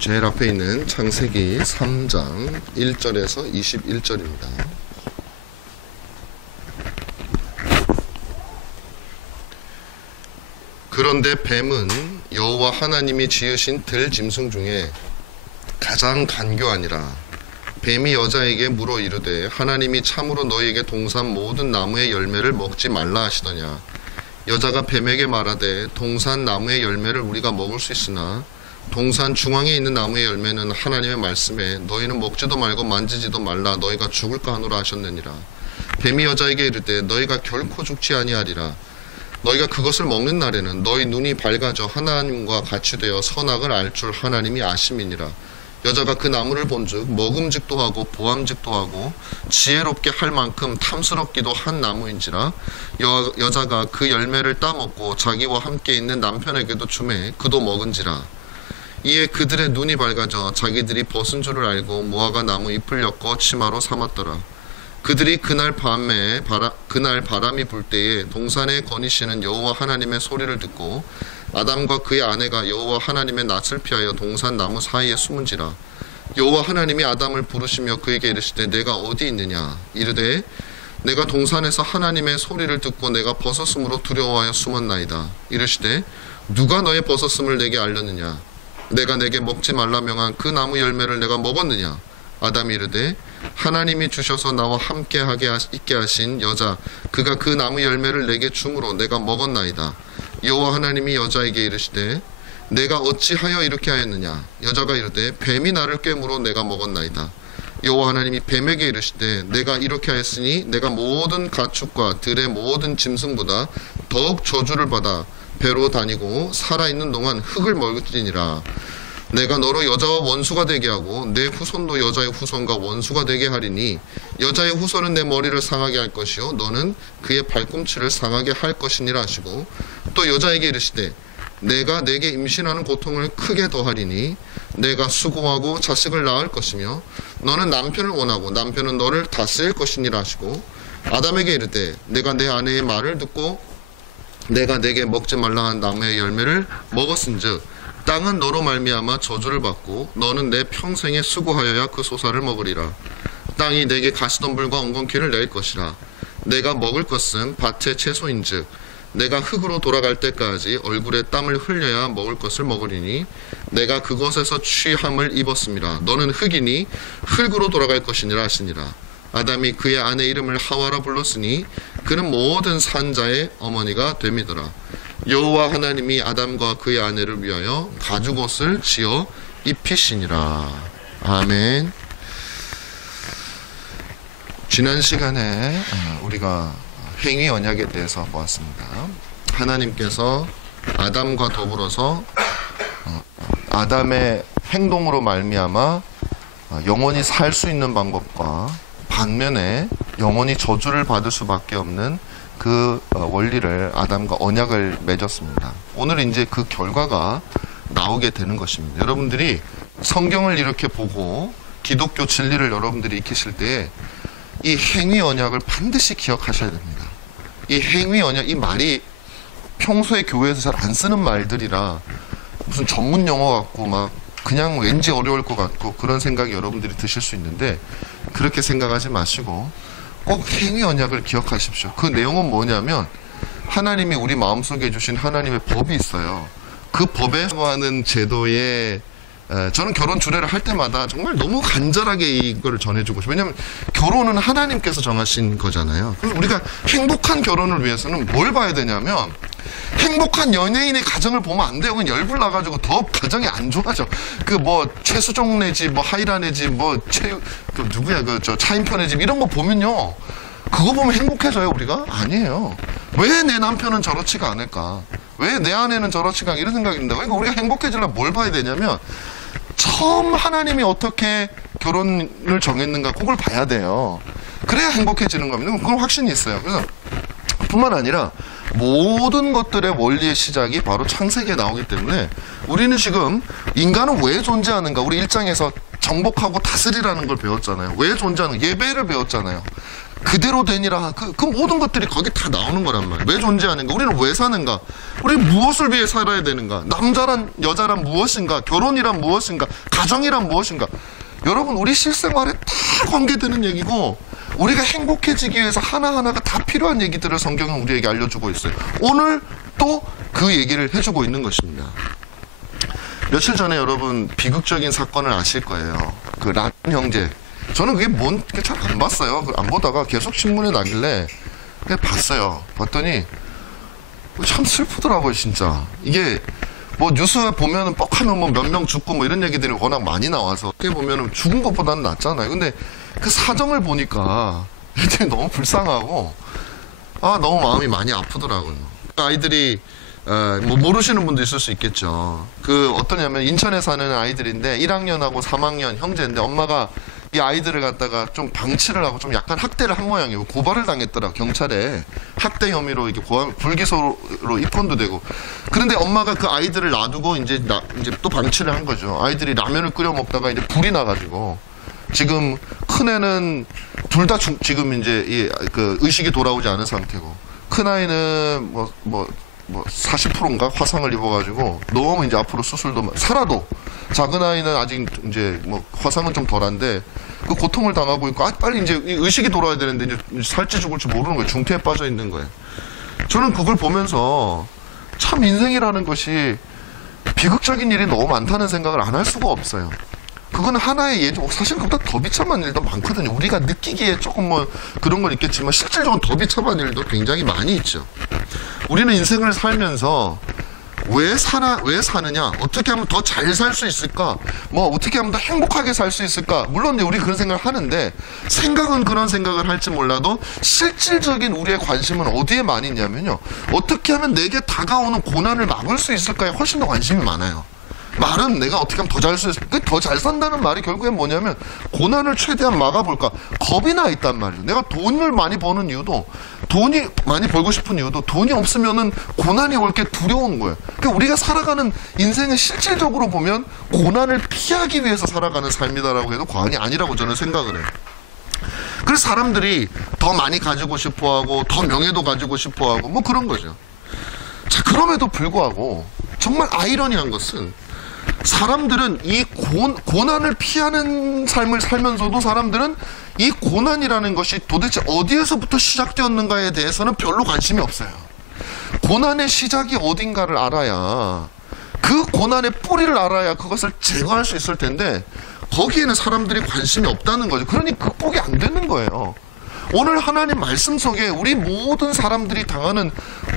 제일 앞에 있는 창세기 3장 1절에서 21절입니다. 그런데 뱀은 여호와 하나님이 지으신 들짐승 중에 가장 간교하니라. 뱀이 여자에게 물어 이르되 하나님이 참으로 너희에게 동산 모든 나무의 열매를 먹지 말라 하시더냐. 여자가 뱀에게 말하되 동산 나무의 열매를 우리가 먹을 수 있으나 동산 중앙에 있는 나무의 열매는 하나님의 말씀에 너희는 먹지도 말고 만지지도 말라 너희가 죽을까 하노라 하셨느니라. 뱀이 여자에게 이르되 너희가 결코 죽지 아니하리라. 너희가 그것을 먹는 날에는 너희 눈이 밝아져 하나님과 같이 되어 선악을 알 줄 하나님이 아심이니라. 여자가 그 나무를 본즉 먹음직도 하고 보암직도 하고 지혜롭게 할 만큼 탐스럽기도 한 나무인지라. 여자가 그 열매를 따먹고 자기와 함께 있는 남편에게도 주매 그도 먹은지라. 이에 그들의 눈이 밝아져 자기들이 벗은 줄을 알고 무화과 나무 잎을 엮어 치마로 삼았더라. 그들이 그날 바람이 불 때에 동산에 거니시는 여호와 하나님의 소리를 듣고 아담과 그의 아내가 여호와 하나님의 낯을 피하여 동산 나무 사이에 숨은지라. 여호와 하나님이 아담을 부르시며 그에게 이르시되 내가 어디 있느냐. 이르되 내가 동산에서 하나님의 소리를 듣고 내가 벗었으므로 두려워하여 숨었나이다. 이르시되 누가 너의 벗었음을 내게 알렸느냐. 내가 내게 먹지 말라 명한 그 나무 열매를 내가 먹었느냐. 아담이 이르되 하나님이 주셔서 나와 함께 있게 하신 여자 그가 그 나무 열매를 내게 주므로 내가 먹었나이다. 여호와 하나님이 여자에게 이르시되 내가 어찌하여 이렇게 하였느냐. 여자가 이르되 뱀이 나를 꿰므로 내가 먹었나이다. 여호와 하나님이 뱀에게 이르시되 내가 이렇게 하였으니 내가 모든 가축과 들의 모든 짐승보다 더욱 저주를 받아 배로 다니고 살아있는 동안 흙을 먹을지니라. 내가 너로 여자와 원수가 되게 하고 내 후손도 여자의 후손과 원수가 되게 하리니 여자의 후손은 내 머리를 상하게 할 것이요 너는 그의 발꿈치를 상하게 할 것이니라 하시고 또 여자에게 이르시되 내가 내게 임신하는 고통을 크게 더하리니 내가 수고하고 자식을 낳을 것이며 너는 남편을 원하고 남편은 너를 다스릴 것이니라 하시고 아담에게 이르되 내가 내 아내의 말을 듣고 내가 내게 먹지 말라 한 나무의 열매를 먹었은즉 땅은 너로 말미암아 저주를 받고 너는 내 평생에 수고하여야 그 소사를 먹으리라. 땅이 내게 가시덤불과 엉겅퀴를 낼 것이라. 내가 먹을 것은 밭의 채소인즉 내가 흙으로 돌아갈 때까지 얼굴에 땀을 흘려야 먹을 것을 먹으리니 내가 그것에서 취함을 입었음이라. 너는 흙이니 흙으로 돌아갈 것이니라 하시니라. 아담이 그의 아내 이름을 하와라 불렀으니 그는 모든 산자의 어머니가 됨이더라. 여호와 하나님이 아담과 그의 아내를 위하여 가죽옷을 지어 입히시니라. 아멘. 지난 시간에 우리가 행위 언약에 대해서 보았습니다. 하나님께서 아담과 더불어서 아담의 행동으로 말미암아 영원히 살 수 있는 방법과 반면에 영원히 저주를 받을 수밖에 없는 그 원리를 아담과 언약을 맺었습니다. 오늘 이제 그 결과가 나오게 되는 것입니다. 여러분들이 성경을 이렇게 보고 기독교 진리를 여러분들이 익히실 때 이 행위 언약을 반드시 기억하셔야 됩니다. 이 행위 언약, 이 말이 평소에 교회에서 잘 안 쓰는 말들이라 무슨 전문 용어 같고 막 그냥 왠지 어려울 것 같고 그런 생각이 여러분들이 드실 수 있는데 그렇게 생각하지 마시고 꼭 행위 언약을 기억하십시오. 그 내용은 뭐냐면 하나님이 우리 마음속에 주신 하나님의 법이 있어요. 그 법에 하는 제도에 저는 결혼 주례를 할 때마다 정말 너무 간절하게 이걸 전해주고 싶어요. 왜냐하면 결혼은 하나님께서 정하신 거잖아요. 그래서 우리가 행복한 결혼을 위해서는 뭘 봐야 되냐면 행복한 연예인의 가정을 보면 안 돼요. 그건 열불 나가지고 더 가정이 안 좋아져. 그 뭐 최수종 네 집, 뭐 하이라 네 집, 뭐 누구야 저 차인표 네 집 이런 거 보면요. 그거 보면 행복해져요 우리가? 아니에요. 왜 내 남편은 저렇지가 않을까? 왜 내 아내는 저렇지가 않을까? 이런 생각이 듭니다. 그러니까 우리가 행복해지려면 뭘 봐야 되냐면 처음 하나님이 어떻게 결혼을 정했는가 그걸 봐야 돼요. 그래야 행복해지는 겁니다. 그건 확신이 있어요. 그래서 뿐만 아니라 모든 것들의 원리의 시작이 바로 창세기에 나오기 때문에 우리는 지금 인간은 왜 존재하는가, 우리 1장에서 정복하고 다스리라는 걸 배웠잖아요. 왜 존재하는가, 예배를 배웠잖아요. 그대로 되니라. 그 모든 것들이 거기 다 나오는 거란 말이에요. 왜 존재하는가? 우리는 왜 사는가? 우리는 무엇을 위해 살아야 되는가? 남자란 여자란 무엇인가? 결혼이란 무엇인가? 가정이란 무엇인가? 여러분, 우리 실생활에 다 관계되는 얘기고, 우리가 행복해지기 위해서 하나하나가 다 필요한 얘기들을 성경은 우리에게 알려주고 있어요. 오늘 또 그 얘기를 해주고 있는 것입니다. 며칠 전에 여러분 비극적인 사건을 아실 거예요. 그 란 형제. 저는 그게 잘 안 봤어요. 안 보다가 계속 신문에 나길래 그냥 봤어요. 봤더니 참 슬프더라고요, 진짜. 이게 뭐 뉴스 보면은 뻑하면 뭐 몇 명 죽고 뭐 이런 얘기들이 워낙 많이 나와서 어떻게 보면은 죽은 것보다는 낫잖아요. 근데 그 사정을 보니까 너무 불쌍하고 너무 마음이 많이 아프더라고요. 아이들이 뭐 모르시는 분도 있을 수 있겠죠. 그 어떠냐면 인천에 사는 아이들인데 1학년하고 3학년 형제인데 엄마가 이 아이들을 갖다가 좀 방치를 하고 좀 약간 학대를 한 모양이에요. 고발을 당했더라, 경찰에. 학대 혐의로 이렇게 불기소로 입건도 되고. 그런데 엄마가 그 아이들을 놔두고 이제 또 방치를 한 거죠. 아이들이 라면을 끓여 먹다가 이제 불이 나가지고 지금 큰애는 둘 다 지금 이제 그 의식이 돌아오지 않은 상태고, 큰아이는 뭐 40%인가 화상을 입어가지고 너무 이제 앞으로 수술도 살아도, 작은 아이는 아직 이제 뭐 화상은 좀 덜한데 그 고통을 당하고 있고, 빨리 이제 의식이 돌아야 되는데 이제 살지 죽을지 모르는 거예요. 중태에 빠져 있는 거예요. 저는 그걸 보면서 참 인생이라는 것이 비극적인 일이 너무 많다는 생각을 안 할 수가 없어요. 그건 하나의 예죠. 사실 그보다 더 비참한 일도 많거든요. 우리가 느끼기에 조금 뭐 그런 건 있겠지만 실질적으로 더 비참한 일도 굉장히 많이 있죠. 우리는 인생을 살면서 왜 사느냐? 어떻게 하면 더 잘 살 수 있을까? 뭐 어떻게 하면 더 행복하게 살 수 있을까? 물론 이제 우리 그런 생각을 하는데, 생각은 그런 생각을 할지 몰라도 실질적인 우리의 관심은 어디에 많이 있냐면요, 어떻게 하면 내게 다가오는 고난을 막을 수 있을까에 훨씬 더 관심이 많아요. 말은 내가 어떻게 하면 더 잘 수 있을까? 더 잘 산다는 말이 결국엔 뭐냐면 고난을 최대한 막아볼까? 겁이 나 있단 말이에요. 내가 돈을 많이 버는 이유도, 돈이 많이 벌고 싶은 이유도 돈이 없으면은 고난이 올 게 두려운 거예요. 그러니까 우리가 살아가는 인생은 실질적으로 보면 고난을 피하기 위해서 살아가는 삶이다라고 해도 과언이 아니라고 저는 생각을 해요. 그래서 사람들이 더 많이 가지고 싶어하고 더 명예도 가지고 싶어하고 뭐 그런 거죠. 자, 그럼에도 불구하고 정말 아이러니한 것은, 사람들은 이 고난을 피하는 삶을 살면서도 사람들은 이 고난이라는 것이 도대체 어디에서부터 시작되었는가에 대해서는 별로 관심이 없어요. 고난의 시작이 어딘가를 알아야, 그 고난의 뿌리를 알아야 그것을 제거할 수 있을 텐데, 거기에는 사람들이 관심이 없다는 거죠. 그러니 극복이 안 되는 거예요. 오늘 하나님 말씀 속에 우리 모든 사람들이 당하는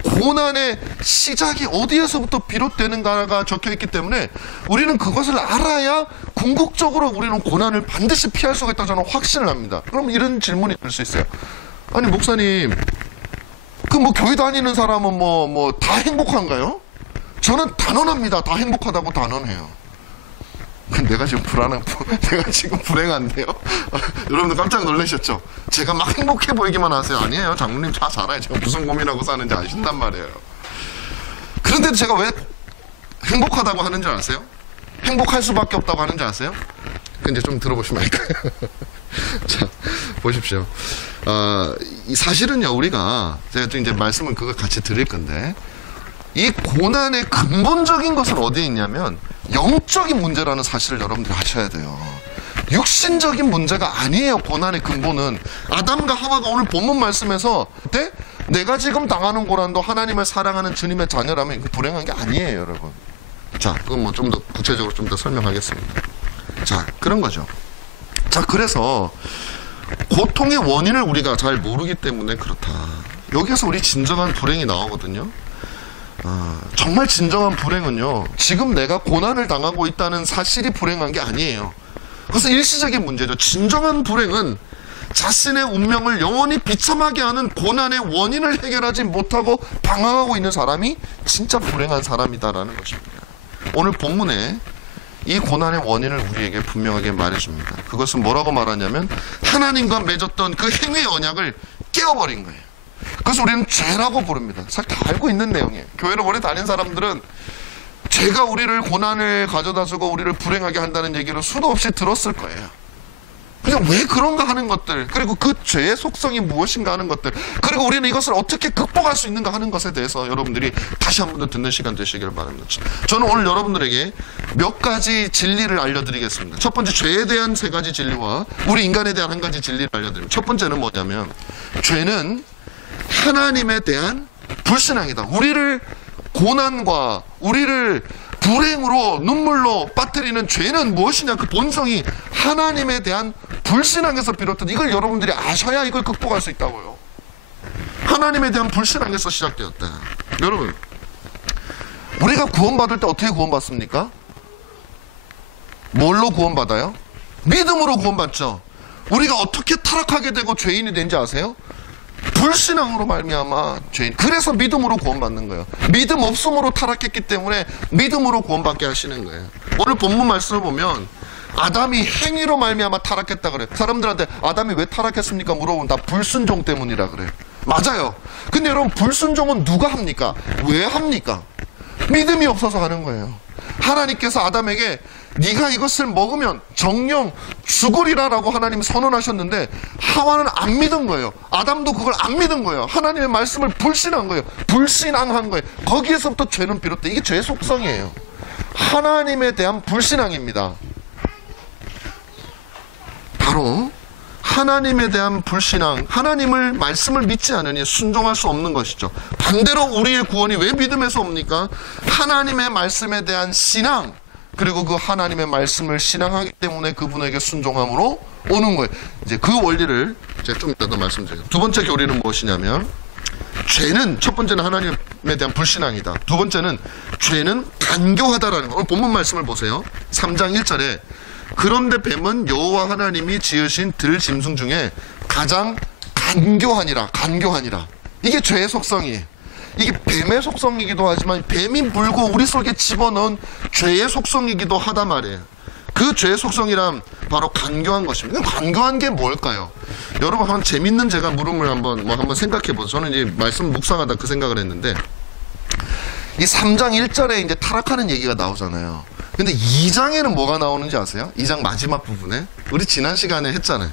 고난의 시작이 어디에서부터 비롯되는가가 적혀있기 때문에 우리는 그것을 알아야 궁극적으로 우리는 고난을 반드시 피할 수가 있다고 저는 확신을 합니다. 그럼 이런 질문이 들 수 있어요. 아니 목사님, 그 뭐 교회 다니는 사람은 뭐 다 행복한가요? 저는 단언합니다. 다 행복하다고 단언해요. 내가 지금 내가 지금 불행한데요? 여러분들 깜짝 놀라셨죠? 제가 막 행복해 보이기만 하세요. 아니에요. 장로님 다 잘 알아요. 제가 무슨 고민하고 사는지 아신단 말이에요. 그런데도 제가 왜 행복하다고 하는 줄 아세요? 행복할 수밖에 없다고 하는 줄 아세요? 이제 좀 들어보시면 알까요? 자, 보십시오. 사실은요, 우리가, 제가 또 이제 말씀은 그거 같이 드릴 건데, 이 고난의 근본적인 것은 어디에 있냐면 영적인 문제라는 사실을 여러분들이 아셔야 돼요. 육신적인 문제가 아니에요. 고난의 근본은 아담과 하와가 오늘 본문 말씀에서 내가 지금 당하는 고난도 하나님을 사랑하는 주님의 자녀라면 불행한 게 아니에요, 여러분. 자, 그건 뭐 좀 더 구체적으로 좀 더 설명하겠습니다. 자, 그런 거죠. 자, 그래서 고통의 원인을 우리가 잘 모르기 때문에 그렇다. 여기에서 우리 진정한 불행이 나오거든요. 정말 진정한 불행은요, 지금 내가 고난을 당하고 있다는 사실이 불행한 게 아니에요. 그것은 일시적인 문제죠. 진정한 불행은 자신의 운명을 영원히 비참하게 하는 고난의 원인을 해결하지 못하고 방황하고 있는 사람이 진짜 불행한 사람이다라는 것입니다. 오늘 본문에 이 고난의 원인을 우리에게 분명하게 말해줍니다. 그것은 뭐라고 말하냐면 하나님과 맺었던 그 행위의 언약을 깨어버린 거예요. 그래서 우리는 죄라고 부릅니다. 사실 다 알고 있는 내용이에요. 교회를 오래 다닌 사람들은 죄가 우리를 고난을 가져다 주고 우리를 불행하게 한다는 얘기를 수도 없이 들었을 거예요. 그냥 왜 그런가 하는 것들, 그리고 그 죄의 속성이 무엇인가 하는 것들, 그리고 우리는 이것을 어떻게 극복할 수 있는가 하는 것에 대해서 여러분들이 다시 한 번 더 듣는 시간 되시기를 바랍니다. 저는 오늘 여러분들에게 몇 가지 진리를 알려드리겠습니다. 첫 번째, 죄에 대한 세 가지 진리와 우리 인간에 대한 한 가지 진리를 알려드립니다. 첫 번째는 뭐냐면, 죄는 하나님에 대한 불신앙이다. 우리를 고난과 우리를 불행으로 눈물로 빠뜨리는 죄는 무엇이냐? 그 본성이 하나님에 대한 불신앙에서 비롯된, 이걸 여러분들이 아셔야 이걸 극복할 수 있다고요. 하나님에 대한 불신앙에서 시작되었다. 여러분, 우리가 구원받을 때 어떻게 구원받습니까? 뭘로 구원받아요? 믿음으로 구원받죠. 우리가 어떻게 타락하게 되고 죄인이 된지 아세요? 불신앙으로 말미암아 죄인. 그래서 믿음으로 구원받는 거예요. 믿음 없음으로 타락했기 때문에 믿음으로 구원받게 하시는 거예요. 오늘 본문 말씀을 보면 아담이 행위로 말미암아 타락했다 그래요. 사람들한테 아담이 왜 타락했습니까 물어보면 다 불순종 때문이라 그래요. 맞아요. 근데 여러분, 불순종은 누가 합니까? 왜 합니까? 믿음이 없어서 하는 거예요. 하나님께서 아담에게 네가 이것을 먹으면 정령 죽으리라라고 하나님이 선언하셨는데 하와는 안 믿은 거예요. 아담도 그걸 안 믿은 거예요. 하나님의 말씀을 불신한 거예요. 불신앙한 거예요. 거기에서부터 죄는 비롯돼. 이게 죄의 속성이에요. 하나님에 대한 불신앙입니다. 바로 하나님에 대한 불신앙, 하나님을 말씀을 믿지 않으니 순종할 수 없는 것이죠. 반대로 우리의 구원이 왜 믿음에서 옵니까? 하나님의 말씀에 대한 신앙, 그리고 그 하나님의 말씀을 신앙하기 때문에 그분에게 순종함으로 오는 거예요. 이제 그 원리를 제가 좀 이따 더 말씀드릴게요. 두 번째 교리는 무엇이냐면, 죄는, 첫 번째는 하나님에 대한 불신앙이다. 두 번째는 죄는 간교하다라는 거. 오늘 본문 말씀을 보세요. 3장 1절에 그런데 뱀은 여호와 하나님이 지으신 들 짐승 중에 가장 간교하니라. 간교하니라. 이게 죄의 속성이에요. 이게 뱀의 속성이기도 하지만 뱀이 물고 우리 속에 집어넣은 죄의 속성이기도 하단 말이에요. 그 죄의 속성이란 바로 간교한 것입니다. 간교한 게 뭘까요? 여러분, 한번 재밌는 제가 물음을 한번 생각해 보세요. 저는 이제 말씀 묵상하다 그 생각을 했는데, 이 3장 1절에 이제 타락하는 얘기가 나오잖아요. 근데 2장에는 뭐가 나오는지 아세요? 2장 마지막 부분에 우리 지난 시간에 했잖아요.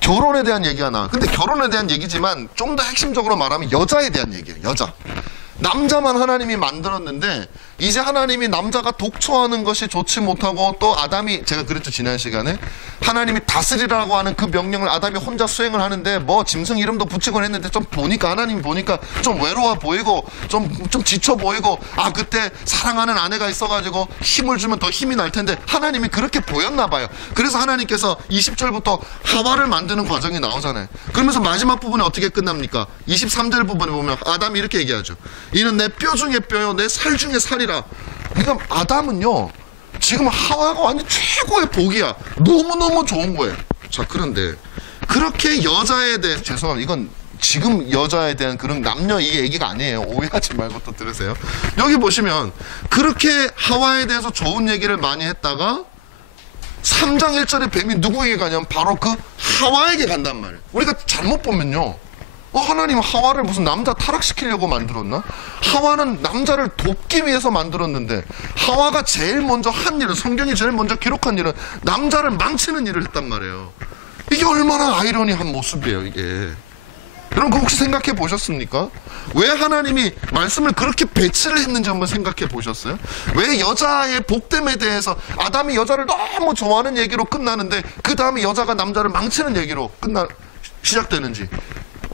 결혼에 대한 얘기가 나와요. 근데 결혼에 대한 얘기지만 좀 더 핵심적으로 말하면 여자에 대한 얘기예요. 여자. 남자만 하나님이 만들었는데 이제 하나님이 남자가 독초하는 것이 좋지 못하고, 또 아담이, 제가 그랬죠 지난 시간에, 하나님이 다스리라고 하는 그 명령을 아담이 혼자 수행을 하는데 뭐 짐승 이름도 붙이곤 했는데 좀 보니까, 하나님 보니까 좀 외로워 보이고 좀 지쳐 보이고, 아 그때 사랑하는 아내가 있어가지고 힘을 주면 더 힘이 날 텐데 하나님이 그렇게 보였나 봐요. 그래서 하나님께서 20절부터 하와를 만드는 과정이 나오잖아요. 그러면서 마지막 부분에 어떻게 끝납니까? 23절 부분에 보면 아담이 이렇게 얘기하죠. 이는 내 뼈 중에 뼈요 내 살 중에 살이라. 그러니까 아담은요 지금 하와가 완전 최고의 복이야. 너무너무 좋은 거예요. 자, 그런데 그렇게 여자에 대해, 죄송합니다, 이건 지금 여자에 대한 그런 남녀 이 얘기가 아니에요. 오해하지 말고 또 들으세요. 여기 보시면 그렇게 하와에 대해서 좋은 얘기를 많이 했다가 3장 1절에 뱀이 누구에게 가냐면 바로 그 하와에게 간단 말이에요. 우리가 잘못 보면요, 하나님 하와를 무슨 남자 타락시키려고 만들었나? 하와는 남자를 돕기 위해서 만들었는데 하와가 제일 먼저 한 일은, 성경이 제일 먼저 기록한 일은 남자를 망치는 일을 했단 말이에요. 이게 얼마나 아이러니한 모습이에요, 이게. 여러분, 그 혹시 생각해 보셨습니까? 왜 하나님이 말씀을 그렇게 배치를 했는지 한번 생각해 보셨어요? 왜 여자의 복됨에 대해서 아담이 여자를 너무 좋아하는 얘기로 끝나는데 그 다음에 여자가 남자를 망치는 얘기로 시작되는지.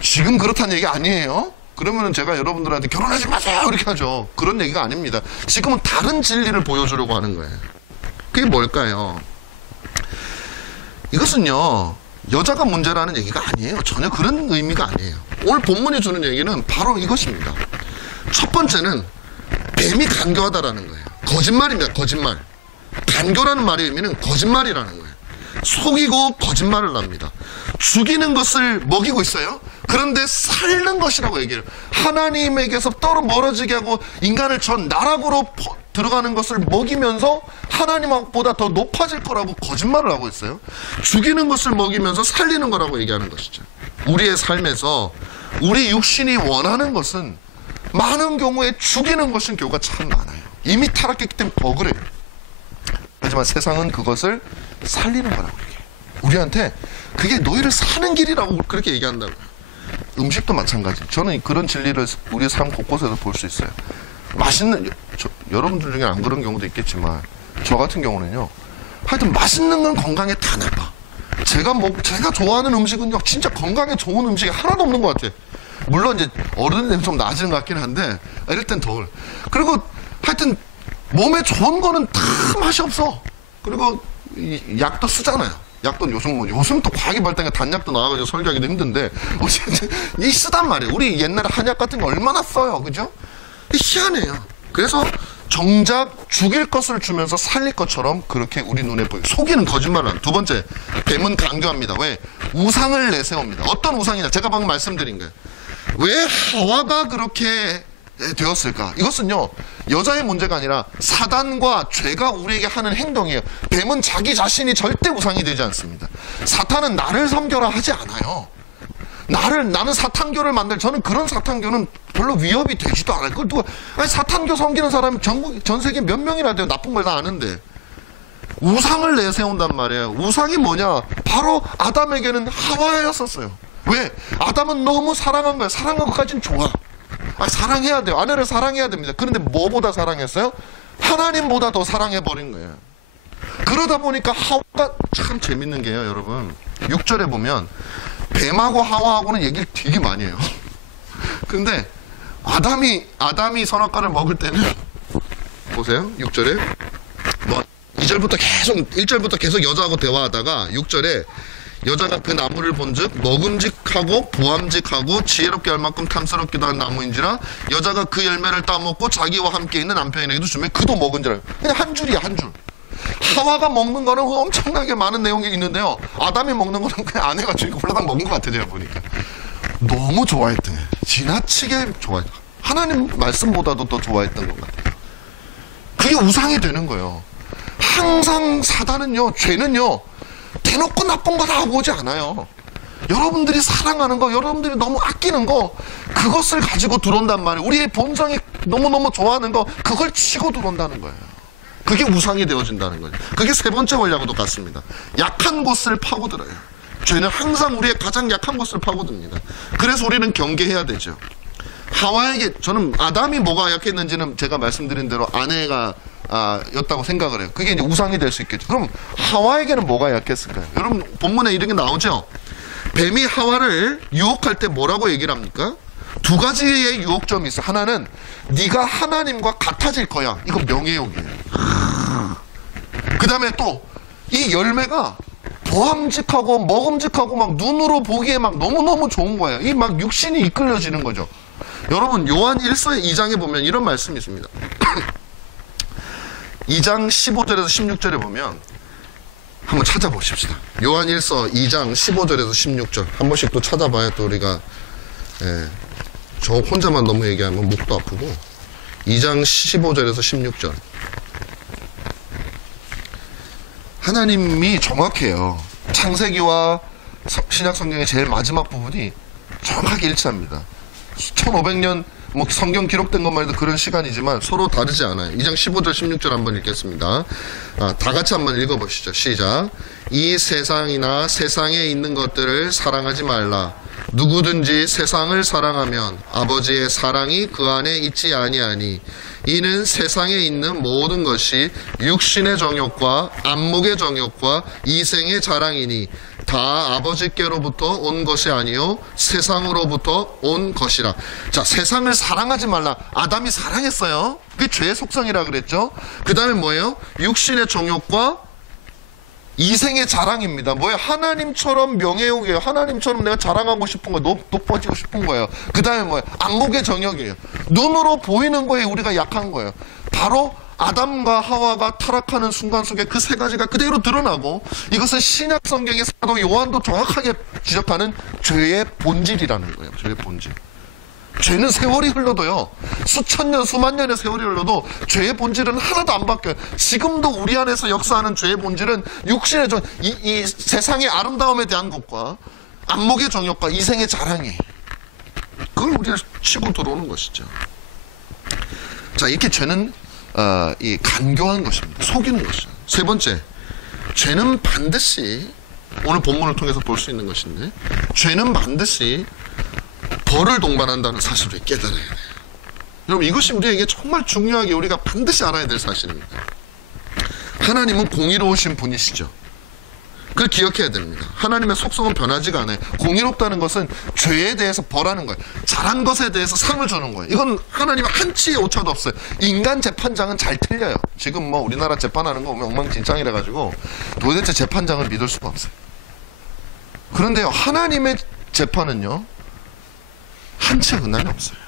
지금 그렇다는 얘기 아니에요. 그러면은 제가 여러분들한테 결혼하지 마세요 이렇게 하죠. 그런 얘기가 아닙니다. 지금은 다른 진리를 보여주려고 하는 거예요. 그게 뭘까요? 이것은요, 여자가 문제라는 얘기가 아니에요. 전혀 그런 의미가 아니에요. 오늘 본문이 주는 얘기는 바로 이것입니다. 첫 번째는 뱀이 간교하다라는 거예요. 거짓말입니다. 거짓말. 간교라는 말의 의미는 거짓말이라는 거예요. 속이고 거짓말을 합니다. 죽이는 것을 먹이고 있어요. 그런데 살는 것이라고 얘기해요. 하나님에게서 떨어 멀어지게 하고 인간을 전 나락으로 들어가는 것을 먹이면서 하나님보다 더 높아질 거라고 거짓말을 하고 있어요. 죽이는 것을 먹이면서 살리는 거라고 얘기하는 것이죠. 우리의 삶에서 우리 육신이 원하는 것은 많은 경우에 죽이는 것인 경우가 참 많아요. 이미 타락했기 때문에 더 그래요. 하지만 세상은 그것을 살리는 거라고 얘기해요. 우리한테 그게 너희를 사는 길이라고 그렇게 얘기한다고요. 음식도 마찬가지. 저는 그런 진리를 우리 삶 곳곳에서 볼 수 있어요. 맛있는, 여러분들 중에 안 그런 경우도 있겠지만 저 같은 경우는요, 하여튼 맛있는 건 건강에 다 나빠. 제가 좋아하는 음식은요, 진짜 건강에 좋은 음식이 하나도 없는 것 같아. 물론 이제 어른이 되면 좀 나아지는 것 같긴 한데 이럴 땐 덜. 그리고 하여튼 몸에 좋은 거는 다 맛이 없어. 그리고 이 약도 쓰잖아요. 약도 요즘 또 과학이 발달해 단약도 나와가지고 설계하기도 힘든데 이 쓰단 말이에요. 우리 옛날에 한약 같은 거 얼마나 써요, 그죠? 희한해요. 그래서 정작 죽일 것을 주면서 살릴 것처럼 그렇게 우리 눈에 보여요. 속이는 거짓말을 하는. 두 번째, 뱀은 강교합니다. 왜? 우상을 내세웁니다. 어떤 우상이냐? 제가 방금 말씀드린 거예요. 왜 하와가 그렇게 되었을까? 이것은요, 여자의 문제가 아니라 사단과 죄가 우리에게 하는 행동이에요. 뱀은 자기 자신이 절대 우상이 되지 않습니다. 사탄은 나를 섬겨라 하지 않아요. 나는 사탄교를 저는 그런 사탄교는 별로 위협이 되지도 않아요. 그걸 누가, 사탄교 섬기는 사람이 전 세계 몇 명이나 돼요. 나쁜 걸 다 아는데. 우상을 내세운단 말이에요. 우상이 뭐냐? 바로 아담에게는 하와였었어요. 왜? 아담은 너무 사랑한 거예요. 사랑한 것까지는 좋아. 사랑해야 돼요. 아내를 사랑해야 됩니다. 그런데 뭐보다 사랑했어요? 하나님보다 더 사랑해버린 거예요. 그러다 보니까 하와가 참 재밌는 게요, 여러분. 6절에 보면 뱀하고 하와하고는 얘기를 되게 많이 해요. 근데 아담이 선악과를 먹을 때는 보세요. 6절에 1절부터 계속 여자하고 대화하다가 6절에 여자가 그 나무를 본즉 먹음직하고 보암직하고 지혜롭게 할 만큼 탐스럽기도 한 나무인지라 여자가 그 열매를 따먹고 자기와 함께 있는 남편에게도 주면 그도 먹은지라. 그냥 한 줄이야, 한 줄. 하와가 먹는 거는 엄청나게 많은 내용이 있는데요, 아담이 먹는 거는 그냥 아내가 주니까 홀라당 먹은 것 같아요. 제가 보니까 너무 좋아했던, 지나치게 좋아했던, 하나님 말씀보다도 더 좋아했던 것 같아요. 그게 우상이 되는 거예요. 항상 사단은요, 죄는요, 대놓고 나쁜 거 다 하고 오지 않아요. 여러분들이 사랑하는 거, 여러분들이 너무 아끼는 거, 그것을 가지고 들어온단 말이에요. 우리의 본성이 너무너무 좋아하는 거, 그걸 치고 들어온다는 거예요. 그게 우상이 되어진다는 거예요. 그게 세 번째 원리하고도 같습니다. 약한 곳을 파고들어요. 죄는 항상 우리의 가장 약한 곳을 파고듭니다. 그래서 우리는 경계해야 되죠. 하와에게, 저는 아담이 뭐가 약했는지는 제가 말씀드린 대로 아내가 였다고 생각을 해요. 그게 이제 우상이 될 수 있겠죠. 그럼 하와에게는 뭐가 약했을까요? 여러분 본문에 이런 게 나오죠. 뱀이 하와를 유혹할 때 뭐라고 얘기를 합니까? 두 가지의 유혹점이 있어. 하나는 네가 하나님과 같아질 거야. 이거 명예욕이에요. 그 다음에 또 이 열매가 보암직하고 먹음직하고 막 눈으로 보기에 막 너무너무 좋은 거예요. 이 막 육신이 이끌려지는 거죠. 여러분 요한 1서 2장에 보면 이런 말씀이 있습니다. 2장 15절에서 16절에 보면 한번 찾아보십시다. 요한 1서 2장 15절에서 16절 한 번씩 또 찾아봐야 또 우리가, 저 혼자만 너무 얘기하면 목도 아프고. 2장 15절에서 16절 하나님이 정확해요. 창세기와 신약 성경의 제일 마지막 부분이 정확하게 일치합니다. 1500년 뭐 성경 기록된 것만 해도 그런 시간이지만 서로 다르지 않아요. 2장 15절 16절 한번 읽겠습니다. 다 같이 한번 읽어보시죠. 시작. 이 세상이나 세상에 있는 것들을 사랑하지 말라. 누구든지 세상을 사랑하면 아버지의 사랑이 그 안에 있지 아니하니 이는 세상에 있는 모든 것이 육신의 정욕과 안목의 정욕과 이생의 자랑이니 다 아버지께로부터 온 것이 아니요 세상으로부터 온 것이라. 자, 세상을 사랑하지 말라. 아담이 사랑했어요. 그게 죄의 속성이라 그랬죠. 그 다음에 뭐예요? 육신의 정욕과 이생의 자랑입니다. 뭐예요? 하나님처럼 명예욕이에요. 하나님처럼 내가 자랑하고 싶은 거, 높아지고 싶은 거예요. 그 다음에 뭐예요? 안목의 정욕이에요. 눈으로 보이는 거에 우리가 약한 거예요. 바로 아담과 하와가 타락하는 순간 속에 그 세 가지가 그대로 드러나고, 이것은 신약 성경의 사도 요한도 정확하게 지적하는 죄의 본질이라는 거예요. 죄의 본질. 죄는 세월이 흘러도요, 수천 년, 수만 년의 세월이 흘러도 죄의 본질은 하나도 안 바뀌어요. 지금도 우리 안에서 역사하는 죄의 본질은 육신의 이 세상의 아름다움에 대한 것과 안목의 정욕과 이생의 자랑이, 그걸 우리가 치고 들어오는 것이죠. 자, 이렇게 죄는 이 간교한 것입니다. 속이는 것이죠. 세 번째, 죄는 반드시 오늘 본문을 통해서 볼 수 있는 것인데, 죄는 반드시 벌을 동반한다는 사실을 깨달아야 돼요. 여러분, 이것이 우리에게 정말 중요하게 우리가 반드시 알아야 될 사실입니다. 하나님은 공의로우신 분이시죠. 그걸 기억해야 됩니다. 하나님의 속성은 변하지가 않아요. 공의롭다는 것은 죄에 대해서 벌하는 거예요. 잘한 것에 대해서 상을 주는 거예요. 이건 하나님의 한치의 오차도 없어요. 인간 재판장은 잘 틀려요. 지금 뭐 우리나라 재판하는 거 보면 엉망진창이라 가지고 도대체 재판장을 믿을 수가 없어요. 그런데요, 하나님의 재판은요, 한치의 근함이 없어요.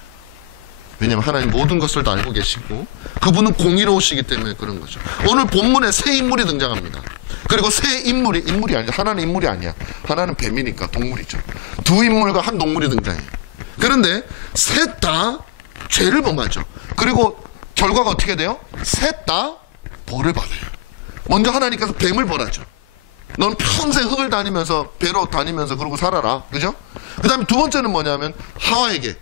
왜냐하면 하나님 모든 것을 다 알고 계시고 그분은 공의로우시기 때문에 그런 거죠. 오늘 본문에 새 인물이 등장합니다. 그리고 새 인물이 아니죠. 하나는 인물이 아니야. 하나는 뱀이니까 동물이죠. 두 인물과 한 동물이 등장해요. 그런데 셋 다 죄를 범하죠. 그리고 결과가 어떻게 돼요? 셋 다 벌을 받아요. 먼저 하나님께서 뱀을 벌하죠. 넌 평생 흙을 다니면서 배로 다니면서 그러고 살아라. 그죠? 그 다음에 두 번째는 뭐냐면 하와에게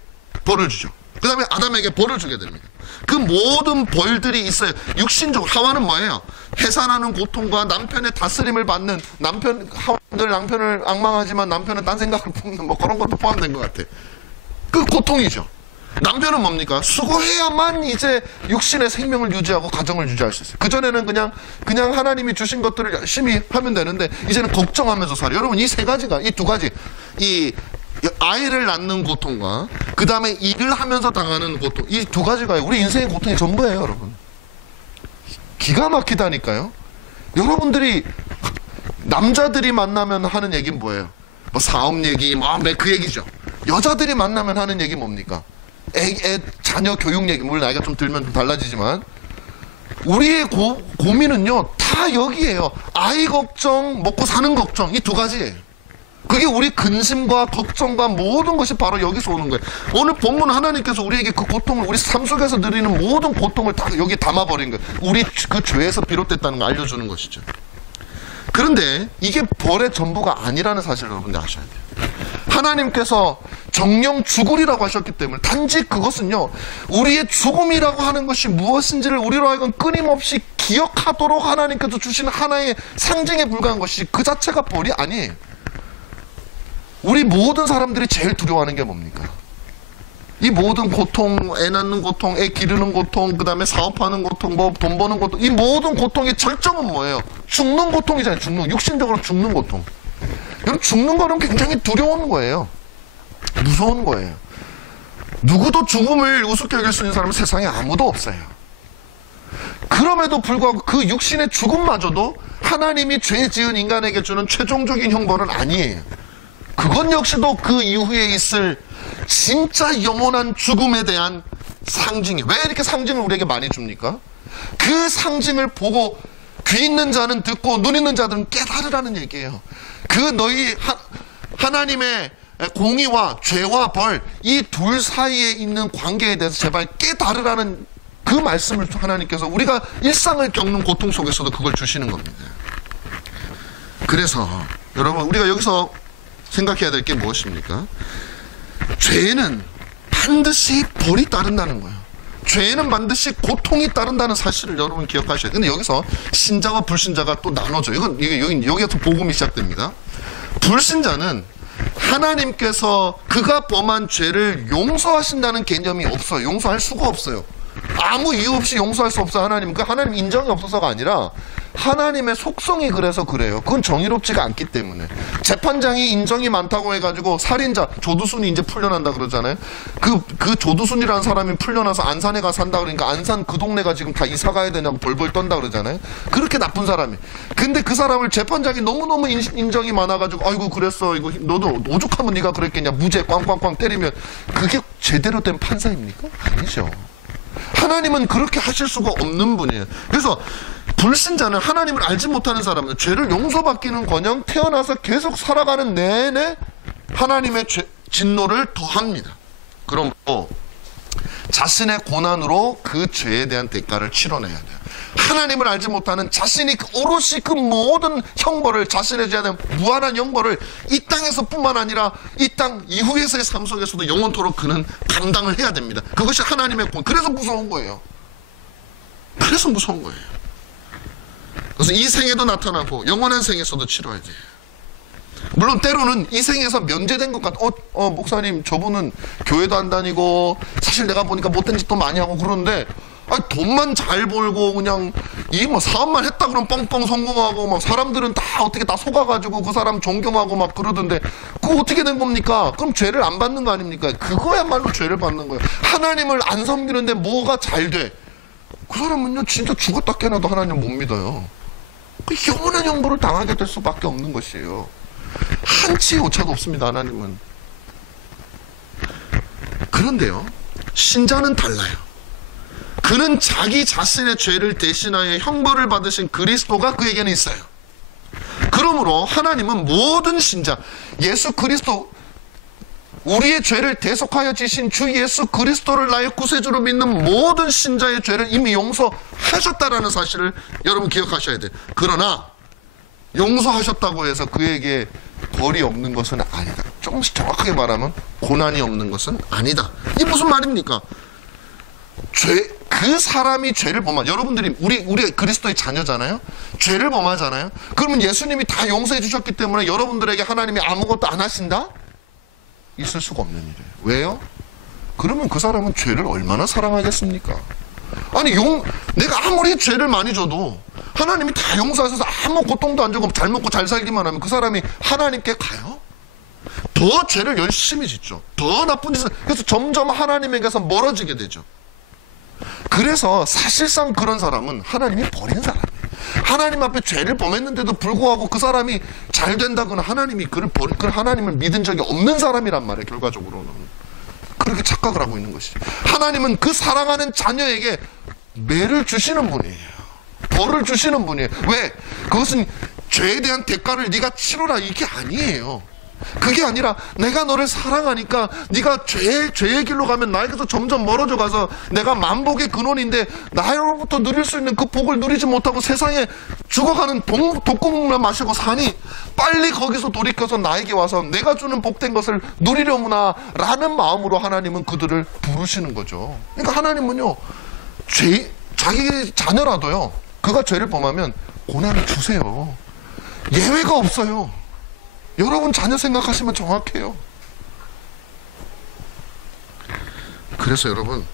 벌을 주죠. 그 다음에 아담에게 벌을 주게 됩니다. 그 모든 벌들이 있어요. 육신적으로. 하와는 뭐예요? 해산하는 고통과 남편의 다스림을 받는, 하와는 남편을 악망하지만 남편은 딴 생각을 품는 뭐 그런 것도 포함된 것 같아. 그 고통이죠. 남편은 뭡니까? 수고해야만 이제 육신의 생명을 유지하고 가정을 유지할 수 있어요. 그전에는 그냥 하나님이 주신 것들을 열심히 하면 되는데 이제는 걱정하면서 살아요. 여러분, 이 세 가지가, 이 두 가지, 이 아이를 낳는 고통과 그 다음에 일을 하면서 당하는 고통, 이 두 가지가 우리 인생의 고통이 전부예요. 여러분, 기가 막히다니까요. 여러분들이 남자들이 만나면 하는 얘기는 뭐예요? 뭐 사업 얘기, 뭐 그 얘기죠. 여자들이 만나면 하는 얘기 뭡니까? 자녀 교육 얘기. 물론 나이가 좀 들면 좀 달라지지만 우리의 고민은요 다 여기에요. 아이 걱정, 먹고 사는 걱정, 이 두 가지예요. 그게 우리 근심과 걱정과 모든 것이 바로 여기서 오는 거예요. 오늘 본문 하나님께서 우리에게 그 고통을, 우리 삶 속에서 누리는 모든 고통을 다 여기 담아버린 거예요. 우리 그 죄에서 비롯됐다는 걸 알려주는 것이죠. 그런데 이게 벌의 전부가 아니라는 사실을 여러분들 아셔야 돼요. 하나님께서 정령 죽으리라고 하셨기 때문에 단지 그것은요, 우리의 죽음이라고 하는 것이 무엇인지를 우리로 하여금 끊임없이 기억하도록 하나님께서 주신 하나의 상징에 불과한 것이 그 자체가 벌이 아니에요. 우리 모든 사람들이 제일 두려워하는 게 뭡니까? 이 모든 고통, 애 낳는 고통, 애 기르는 고통, 그 다음에 사업하는 고통, 뭐 돈 버는 고통, 이 모든 고통의 절정은 뭐예요? 죽는 고통이잖아요. 육신적으로 죽는 고통. 여러분, 죽는 거는 굉장히 두려운 거예요. 무서운 거예요. 누구도 죽음을 우습게 여길 수 있는 사람은 세상에 아무도 없어요. 그럼에도 불구하고 그 육신의 죽음마저도 하나님이 죄 지은 인간에게 주는 최종적인 형벌은 아니에요. 그건 역시도 그 이후에 있을 진짜 영원한 죽음에 대한 상징이에요. 왜 이렇게 상징을 우리에게 많이 줍니까? 그 상징을 보고 귀 있는 자는 듣고 눈 있는 자들은 깨달으라는 얘기예요. 그 너희 하나님의 공의와 죄와 벌, 이 둘 사이에 있는 관계에 대해서 제발 깨달으라는 그 말씀을 하나님께서 우리가 일상을 겪는 고통 속에서도 그걸 주시는 겁니다. 그래서 여러분, 우리가 여기서 생각해야 될 게 무엇입니까? 죄는 반드시 벌이 따른다는 거예요. 죄는 반드시 고통이 따른다는 사실을 여러분 기억하셔야 돼요. 근데 여기서 신자와 불신자가 또 나눠져요. 여기서 복음이 시작됩니다. 불신자는 하나님께서 그가 범한 죄를 용서하신다는 개념이 없어요. 용서할 수가 없어요. 아무 이유 없이 용서할 수 없어요. 하나님. 그 하나님 인정이 없어서가 아니라 하나님의 속성이 그래서 그래요. 그건 정의롭지가 않기 때문에. 재판장이 인정이 많다고 해가지고 살인자 조두순이 이제 풀려난다 그러잖아요. 그 조두순이라는 사람이 풀려나서 안산에 가 산다 그러니까 안산 그 동네가 지금 다 이사 가야 되냐고 벌벌 떤다 그러잖아요. 그렇게 나쁜 사람이. 근데 그 사람을 재판장이 너무너무 인정이 많아가지고 아이고 그랬어, 이거 너도 오죽하면 네가 그랬겠냐, 무죄 꽝꽝꽝 때리면 그게 제대로 된 판사입니까? 아니죠. 하나님은 그렇게 하실 수가 없는 분이에요. 그래서 불신자는 하나님을 알지 못하는 사람은 죄를 용서받기는커녕 태어나서 계속 살아가는 내내 하나님의 진노를 더합니다. 그럼 자신의 고난으로 그 죄에 대한 대가를 치러내야 돼요. 하나님을 알지 못하는 자신이 오롯이 그 모든 형벌을, 자신에 대한 무한한 형벌을 이 땅에서 뿐만 아니라 이 땅 이후에서의 삶 속에서도 영원토록 그는 감당을 해야 됩니다. 그것이 하나님의 그래서 무서운 거예요. 그래서 무서운 거예요. 그래서 이 생에도 나타나고 영원한 생에서도 치러야 돼요. 물론 때로는 이 생에서 면제된 것 같아. 목사님, 저분은 교회도 안 다니고 사실 내가 보니까 못된 짓도 많이 하고 그러는데, 돈만 잘 벌고 그냥 이 뭐 사업만 했다 그러면 뻥뻥 성공하고 막 사람들은 다 어떻게 다 속아가지고 그 사람 존경하고 막 그러던데, 그거 어떻게 된 겁니까? 그럼 죄를 안 받는 거 아닙니까? 그거야말로 죄를 받는 거예요. 하나님을 안 섬기는데 뭐가 잘 돼? 그 사람은요 진짜 죽었다 깨나도 하나님 못 믿어요. 그 영원한 형벌을 당하게 될 수밖에 없는 것이에요. 한치의 오차도 없습니다, 하나님은. 그런데요, 신자는 달라요. 그는 자기 자신의 죄를 대신하여 형벌을 받으신 그리스도가 그에게는 있어요. 그러므로 하나님은 모든 신자, 예수 그리스도, 우리의 죄를 대속하여 지신 주 예수 그리스도를 나의 구세주로 믿는 모든 신자의 죄를 이미 용서하셨다라는 사실을 여러분 기억하셔야 돼요. 그러나 용서하셨다고 해서 그에게 벌이 없는 것은 아니다. 조금씩 정확하게 말하면 고난이 없는 것은 아니다. 이게 무슨 말입니까? 그 사람이 죄를 범한, 여러분들이 우리 그리스도의 자녀잖아요. 죄를 범하잖아요. 그러면 예수님이 다 용서해 주셨기 때문에 여러분들에게 하나님이 아무것도 안 하신다? 있을 수가 없는 일이에요. 왜요? 그러면 그 사람은 죄를 얼마나 사랑하겠습니까? 아니 내가 아무리 죄를 많이 져도 하나님이 다 용서하셔서 아무 고통도 안 주고 잘 먹고 잘 살기만 하면 그 사람이 하나님께 가요? 더 죄를 열심히 짓죠. 더 나쁜 짓을. 그래서 점점 하나님에게서 멀어지게 되죠. 그래서 사실상 그런 사람은 하나님이 버린 사람이에요. 하나님 앞에 죄를 범했는데도 불구하고 그 사람이 잘 된다거나 하나님이 그를 하나님을 믿은 적이 없는 사람이란 말이에요. 결과적으로는 그렇게 착각을 하고 있는 것이죠. 하나님은 그 사랑하는 자녀에게 매를 주시는 분이에요. 벌을 주시는 분이에요. 왜? 그것은 죄에 대한 대가를 네가 치러라 이게 아니에요. 그게 아니라 내가 너를 사랑하니까 네가 죄의 길로 가면 나에게서 점점 멀어져 가서 내가 만복의 근원인데 나로부터 누릴 수 있는 그 복을 누리지 못하고 세상에 죽어가는 독구물만 마시고 사니 빨리 거기서 돌이켜서 나에게 와서 내가 주는 복된 것을 누리려무나 라는 마음으로 하나님은 그들을 부르시는 거죠. 그러니까 하나님은요 자기 자녀라도요 그가 죄를 범하면 고난을 주세요. 예외가 없어요. 여러분 자녀 생각하시면 정확해요. 그래서 여러분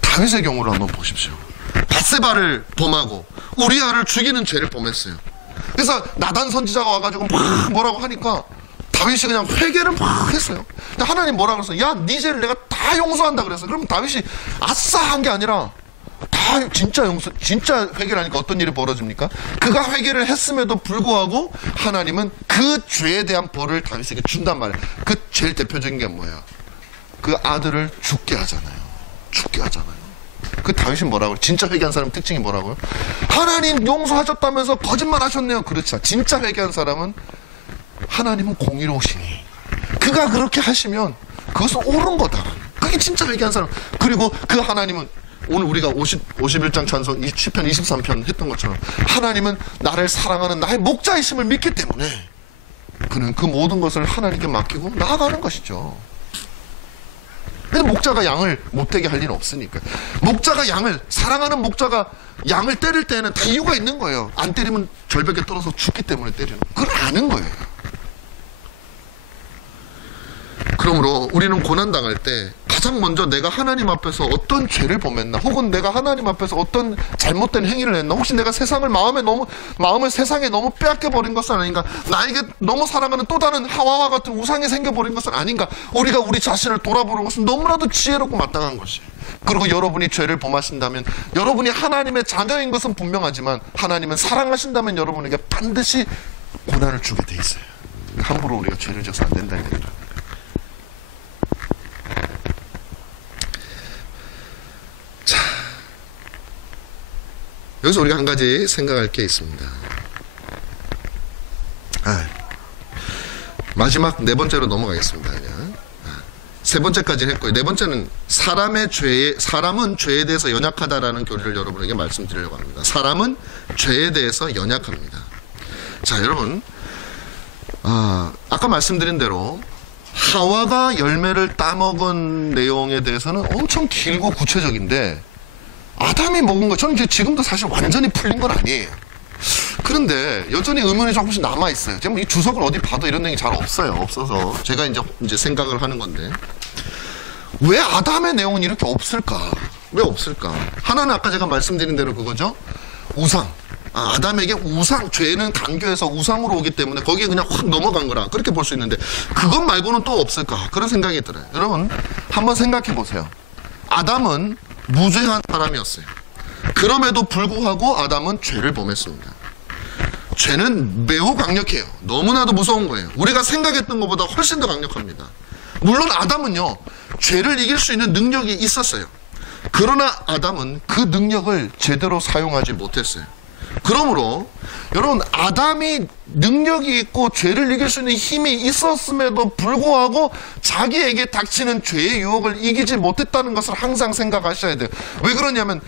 다윗의 경우를 한번 보십시오. 밧세바를 범하고 우리아를 죽이는 죄를 범했어요. 그래서 나단 선지자가 와가지고 막 뭐라고 하니까 다윗이 그냥 회개를 막 했어요. 근데 하나님 뭐라고 그랬어요? 야, 네 죄를 내가 다 용서한다 그랬어요. 그러면 다윗이 아싸 한 게 아니라 다 진짜 회개를 하니까 어떤 일이 벌어집니까? 그가 회개를 했음에도 불구하고 하나님은 그 죄에 대한 벌을 다윗에게 준단 말이에요. 그 제일 대표적인 게 뭐예요? 그 아들을 죽게 하잖아요. 그 다윗이 뭐라고요? 진짜 회개한 사람 특징이 뭐라고요? 하나님 용서하셨다면서 거짓말 하셨네요. 그렇죠. 진짜 회개한 사람은 하나님은 공의로우시니 그가 그렇게 하시면 그것은 옳은 거다. 그게 진짜 회개한 사람. 그리고 그 하나님은 오늘 우리가 51장 찬송 10편 23편 했던 것처럼 하나님은 나를 사랑하는 나의 목자이심을 믿기 때문에 그는 그 모든 것을 하나님께 맡기고 나아가는 것이죠. 근데 목자가 양을 못되게 할 리는 없으니까. 사랑하는 목자가 양을 때릴 때는 다 이유가 있는 거예요. 안 때리면 절벽에 떨어져 죽기 때문에 때리는 거예요. 그걸 아는 거예요. 그러므로 우리는 고난당할 때 가장 먼저 내가 하나님 앞에서 어떤 죄를 범했나, 혹은 내가 하나님 앞에서 어떤 잘못된 행위를 했나, 혹시 내가 마음을 세상에 너무 빼앗겨 버린 것은 아닌가, 나에게 너무 사랑하는 또 다른 하와와 같은 우상이 생겨버린 것은 아닌가, 우리가 우리 자신을 돌아보는 것은 너무나도 지혜롭고 마땅한 것이에요. 그리고 여러분이 죄를 범하신다면, 여러분이 하나님의 자녀인 것은 분명하지만 하나님은 사랑하신다면 여러분에게 반드시 고난을 주게 돼 있어요. 함부로 우리가 죄를 져서 안 된다는 얘기입니다. 자, 여기서 우리가 한 가지 생각할 게 있습니다. 마지막 네 번째로 넘어가겠습니다. 그냥. 세 번째까지는 했고요. 네 번째는 사람은 죄에 대해서 연약하다라는 교리를 여러분에게 말씀드리려고 합니다. 사람은 죄에 대해서 연약합니다. 자, 여러분, 아까 말씀드린 대로 하와가 열매를 따먹은 내용에 대해서는 엄청 길고 구체적인데, 아담이 먹은 것, 저는 지금도 사실 완전히 풀린 건 아니에요. 그런데 여전히 의문이 조금씩 남아있어요. 제가 이 주석을 어디 봐도 이런 내용이 잘 없어요. 없어서 제가 이제 생각을 하는 건데, 왜 아담의 내용은 이렇게 없을까? 왜 없을까? 하나는 아까 제가 말씀드린 대로 그거죠. 우상. 아담에게 우상, 죄는 간교해서 우상으로 오기 때문에 거기에 그냥 확 넘어간 거라, 그렇게 볼 수 있는데, 그것 말고는 또 없을까? 그런 생각이 들어요. 여러분 한번 생각해 보세요. 아담은 무죄한 사람이었어요. 그럼에도 불구하고 아담은 죄를 범했습니다. 죄는 매우 강력해요. 너무나도 무서운 거예요. 우리가 생각했던 것보다 훨씬 더 강력합니다. 물론 아담은요, 죄를 이길 수 있는 능력이 있었어요. 그러나 아담은 그 능력을 제대로 사용하지 못했어요. 그러므로 여러분, 아담이 능력이 있고 죄를 이길 수 있는 힘이 있었음에도 불구하고 자기에게 닥치는 죄의 유혹을 이기지 못했다는 것을 항상 생각하셔야 돼요. 왜 그러냐면,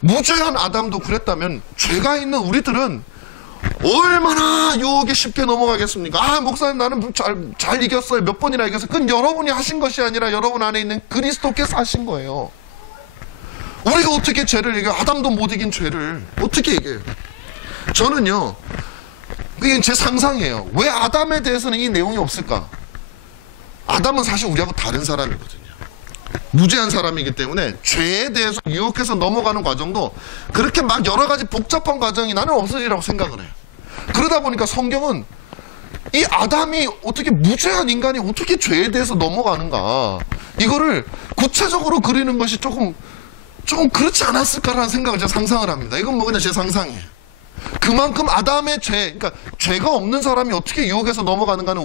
무죄한 아담도 그랬다면 죄가 있는 우리들은 얼마나 유혹에 쉽게 넘어가겠습니까? 목사님, 나는 잘 이겼어요. 몇 번이나 이겼어요. 그건 여러분이 하신 것이 아니라 여러분 안에 있는 그리스도께서 하신 거예요. 우리가 어떻게 죄를 이겨요? 아담도 못 이긴 죄를 어떻게 이겨요? 저는요, 그게 제 상상이에요. 왜 아담에 대해서는 이 내용이 없을까? 아담은 사실 우리하고 다른 사람이거든요. 무죄한 사람이기 때문에 죄에 대해서 유혹해서 넘어가는 과정도 그렇게 막 여러 가지 복잡한 과정이 나는 없으리라고 생각을 해요. 그러다 보니까 성경은 이 아담이 어떻게, 무죄한 인간이 어떻게 죄에 대해서 넘어가는가, 이거를 구체적으로 그리는 것이 조금 그렇지 않았을까라는 생각을 제가 상상을 합니다. 이건 뭐 그냥 제 상상이에요. 그만큼 아담의 죄, 그러니까 죄가 없는 사람이 어떻게 유혹해서 넘어가는가는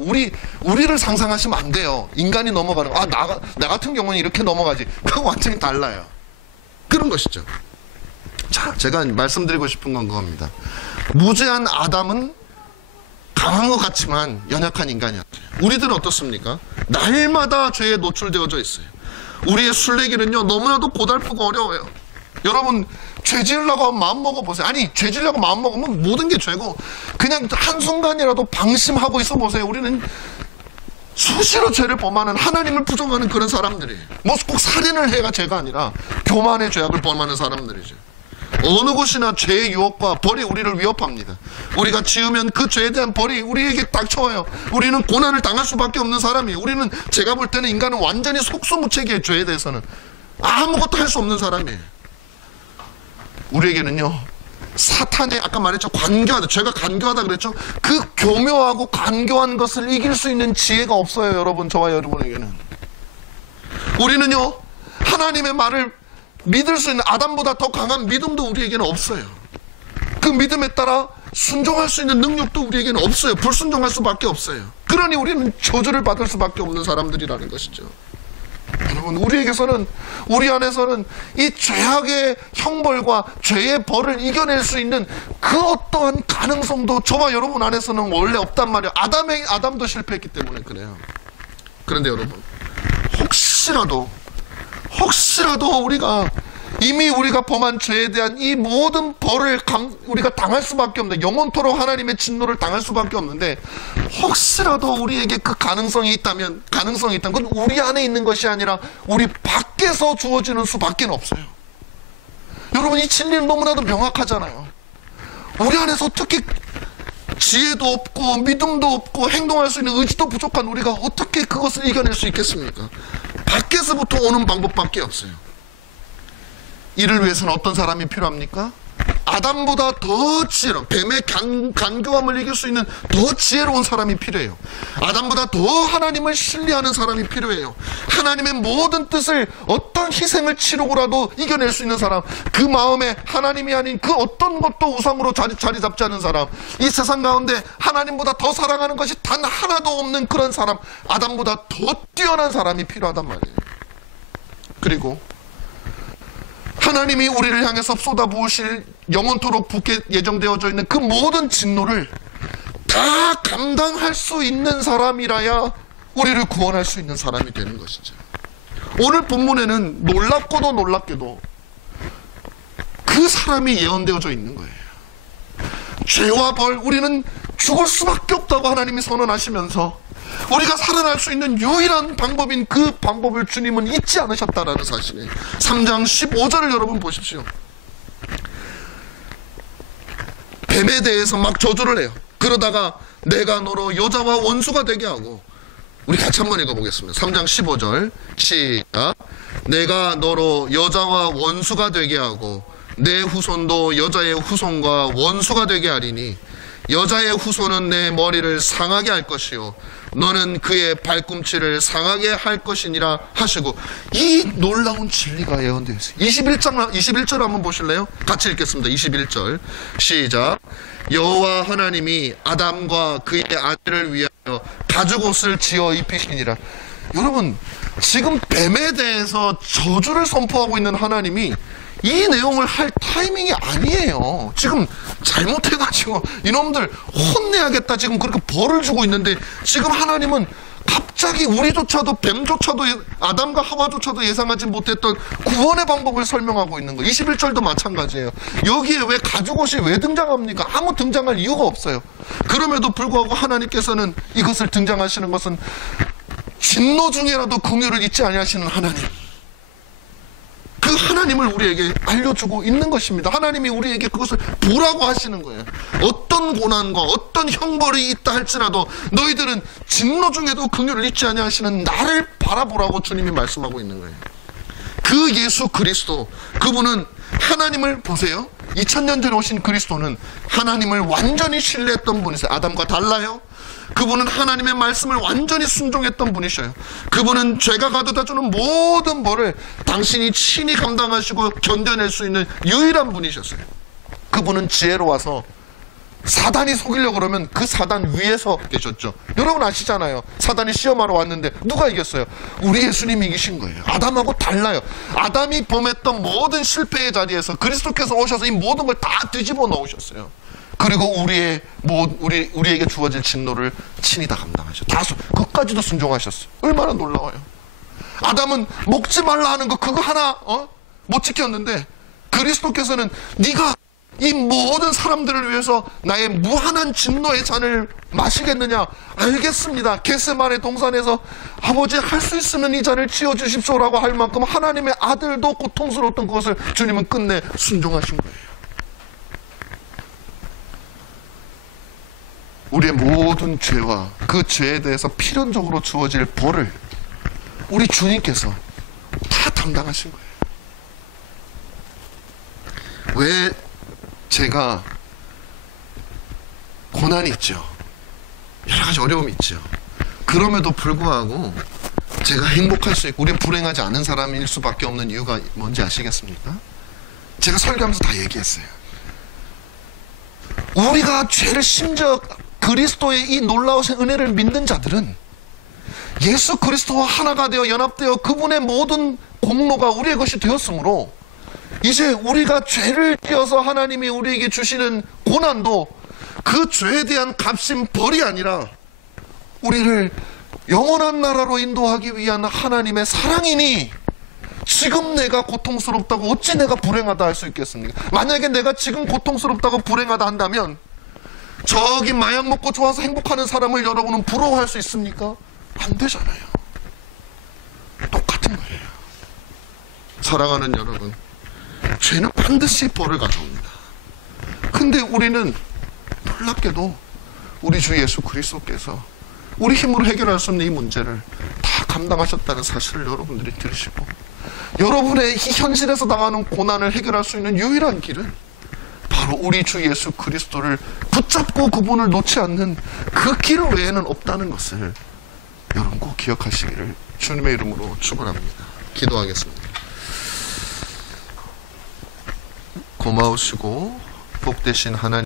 우리를 상상하시면 안 돼요. 인간이 넘어가는 거. 나 같은 경우는 이렇게 넘어가지. 그건 완전히 달라요. 그런 것이죠. 자, 제가 말씀드리고 싶은 건 그겁니다. 무죄한 아담은 강한 것 같지만 연약한 인간이었죠. 우리들은 어떻습니까? 날마다 죄에 노출되어져 있어요. 우리의 순례길은요, 너무나도 고달프고 어려워요. 여러분, 죄 지으려고 마음 먹어보세요. 아니, 죄 지으려고 마음 먹으면 모든 게 죄고, 그냥 한순간이라도 방심하고 있어 보세요. 우리는 수시로 죄를 범하는, 하나님을 부정하는 그런 사람들이에요. 뭐 꼭 살인을 해가 죄가 아니라 교만의 죄악을 범하는 사람들이죠. 어느 곳이나 죄의 유혹과 벌이 우리를 위협합니다. 우리가 지으면 그 죄에 대한 벌이 우리에게 닥쳐와요. 우리는 고난을 당할 수밖에 없는 사람이에요. 우리는, 제가 볼 때는 인간은 완전히 속수무책이에요. 죄에 대해서는 아무것도 할 수 없는 사람이에요. 우리에게는요, 사탄의, 아까 말했죠, 간교하다, 죄가 간교하다 그랬죠. 그 교묘하고 간교한 것을 이길 수 있는 지혜가 없어요. 여러분, 저와 여러분에게는. 우리는요, 하나님의 말을 믿을 수 있는, 아담보다 더 강한 믿음도 우리에게는 없어요. 그 믿음에 따라 순종할 수 있는 능력도 우리에게는 없어요. 불순종할 수밖에 없어요. 그러니 우리는 저주를 받을 수밖에 없는 사람들이라는 것이죠. 여러분, 우리 안에서는 이 죄악의 형벌과 죄의 벌을 이겨낼 수 있는 그 어떠한 가능성도 저와 여러분 안에서는 원래 없단 말이에요. 아담도 실패했기 때문에 그래요. 그런데 여러분, 혹시라도 이미 우리가 범한 죄에 대한 이 모든 벌을 우리가 당할 수밖에 없는데, 영원토록 하나님의 진노를 당할 수밖에 없는데, 혹시라도 우리에게 그 가능성이 있다면 그건 우리 안에 있는 것이 아니라 우리 밖에서 주어지는 수밖에 없어요. 여러분, 이 진리는 너무나도 명확하잖아요. 우리 안에서 어떻게 지혜도 없고 믿음도 없고 행동할 수 있는 의지도 부족한 우리가 어떻게 그것을 이겨낼 수 있겠습니까? 밖에서부터 오는 방법밖에 없어요. 이를 위해서는 어떤 사람이 필요합니까? 아담보다 더 지혜로운, 뱀의 간교함을 이길 수 있는 더 지혜로운 사람이 필요해요. 아담보다 더 하나님을 신뢰하는 사람이 필요해요. 하나님의 모든 뜻을 어떤 희생을 치르고라도 이겨낼 수 있는 사람, 그 마음에 하나님이 아닌 그 어떤 것도 우상으로 자리 잡지 않은 사람, 이 세상 가운데 하나님보다 더 사랑하는 것이 단 하나도 없는 그런 사람, 아담보다 더 뛰어난 사람이 필요하단 말이에요. 그리고 하나님이 우리를 향해서 쏟아부으실, 영원토록 붓게 예정되어져 있는 그 모든 진노를 다 감당할 수 있는 사람이라야 우리를 구원할 수 있는 사람이 되는 것이죠. 오늘 본문에는 놀랍고도 놀랍게도 그 사람이 예언되어져 있는 거예요. 죄와 벌, 우리는 죽을 수밖에 없다고 하나님이 선언하시면서 우리가 살아날 수 있는 유일한 방법인 그 방법을 주님은 잊지 않으셨다라는 사실이에요. 3장 15절을 여러분 보십시오. 뱀에 대해서 막 저주를 해요. 그러다가 내가 너로 여자와 원수가 되게 하고, 우리 같이 한번 읽어보겠습니다. 3장 15절 시작. 내가 너로 여자와 원수가 되게 하고 내 후손도 여자의 후손과 원수가 되게 하리니 여자의 후손은 내 머리를 상하게 할 것이요 너는 그의 발꿈치를 상하게 할 것이니라 하시고, 이 놀라운 진리가 예언되어 있어요. 21절 한번 보실래요? 같이 읽겠습니다. 21절 시작. 여호와 하나님이 아담과 그의 아내를 위하여 가죽옷을 지어 입히시니라. 여러분, 지금 뱀에 대해서 저주를 선포하고 있는 하나님이 이 내용을 할 타이밍이 아니에요. 지금 잘못해가지고 이놈들 혼내야겠다 지금 그렇게 벌을 주고 있는데, 지금 하나님은 갑자기 우리조차도 뱀조차도 아담과 하와조차도 예상하지 못했던 구원의 방법을 설명하고 있는 거예요. 21절도 마찬가지예요. 여기에 왜 가죽옷이 왜 등장합니까? 아무 등장할 이유가 없어요. 그럼에도 불구하고 하나님께서는 이것을 등장하시는 것은 진노 중에라도 긍휼을 잊지 아니하시는 하나님, 그 하나님을 우리에게 알려주고 있는 것입니다. 하나님이 우리에게 그것을 보라고 하시는 거예요. 어떤 고난과 어떤 형벌이 있다 할지라도 너희들은 진노 중에도 긍휼을 잊지 아니하시는 나를 바라보라고 주님이 말씀하고 있는 거예요. 그 예수 그리스도, 그분은 하나님을 보세요. 2000년 전에 오신 그리스도는 하나님을 완전히 신뢰했던 분이세요. 아담과 달라요. 그분은 하나님의 말씀을 완전히 순종했던 분이셔요. 그분은 죄가 가져다 주는 모든 벌을 당신이 친히 감당하시고 견뎌낼 수 있는 유일한 분이셨어요. 그분은 지혜로워서 사단이 속이려고 그러면 그 사단 위에서 계셨죠. 여러분 아시잖아요. 사단이 시험하러 왔는데 누가 이겼어요? 우리 예수님이 이기신 거예요. 아담하고 달라요. 아담이 범했던 모든 실패의 자리에서 그리스도께서 오셔서 이 모든 걸 다 뒤집어 놓으셨어요. 그리고 우리에게 주어질 진노를 친히 다 감당하셨어요. 다 그까지도 순종하셨어요. 얼마나 놀라워요. 아담은 먹지 말라 하는 거 그거 하나 못 지켰는데, 그리스도께서는 네가 이 모든 사람들을 위해서 나의 무한한 진노의 잔을 마시겠느냐? 알겠습니다. 겟세마네 동산에서 아버지 할 수 있으면 이 잔을 치워주십시오라고 할 만큼 하나님의 아들도 고통스러웠던 그것을 주님은 끝내 순종하신 거예요. 우리의 모든 죄와 그 죄에 대해서 필연적으로 주어질 벌을 우리 주님께서 다 담당하신 거예요. 왜 제가 고난이 있죠. 여러 가지 어려움이 있죠. 그럼에도 불구하고 제가 행복할 수 있고 우리는 불행하지 않은 사람일 수밖에 없는 이유가 뭔지 아시겠습니까? 제가 설교하면서 다 얘기했어요. 우리가 죄를, 심지어 그리스도의 이 놀라우신 은혜를 믿는 자들은 예수 그리스도와 하나가 되어 연합되어 그분의 모든 공로가 우리의 것이 되었으므로 이제 우리가 죄를 지어서 하나님이 우리에게 주시는 고난도 그 죄에 대한 값인 벌이 아니라 우리를 영원한 나라로 인도하기 위한 하나님의 사랑이니, 지금 내가 고통스럽다고 어찌 내가 불행하다 할 수 있겠습니까? 만약에 내가 지금 고통스럽다고 불행하다 한다면 저기 마약 먹고 좋아서 행복하는 사람을 여러분은 부러워할 수 있습니까? 안 되잖아요. 똑같은 거예요. 사랑하는 여러분, 죄는 반드시 벌을 가져옵니다. 근데 우리는 놀랍게도 우리 주 예수 그리스도께서 우리 힘으로 해결할 수 없는 이 문제를 다 감당하셨다는 사실을 여러분들이 들으시고, 여러분의 현실에서 당하는 고난을 해결할 수 있는 유일한 길은 바로 우리 주 예수 그리스도를 붙잡고 그분을 놓지 않는 그 길 외에는 없다는 것을 여러분 꼭 기억하시기를 주님의 이름으로 축원합니다. 기도하겠습니다. 고마우시고 복되신 하나님,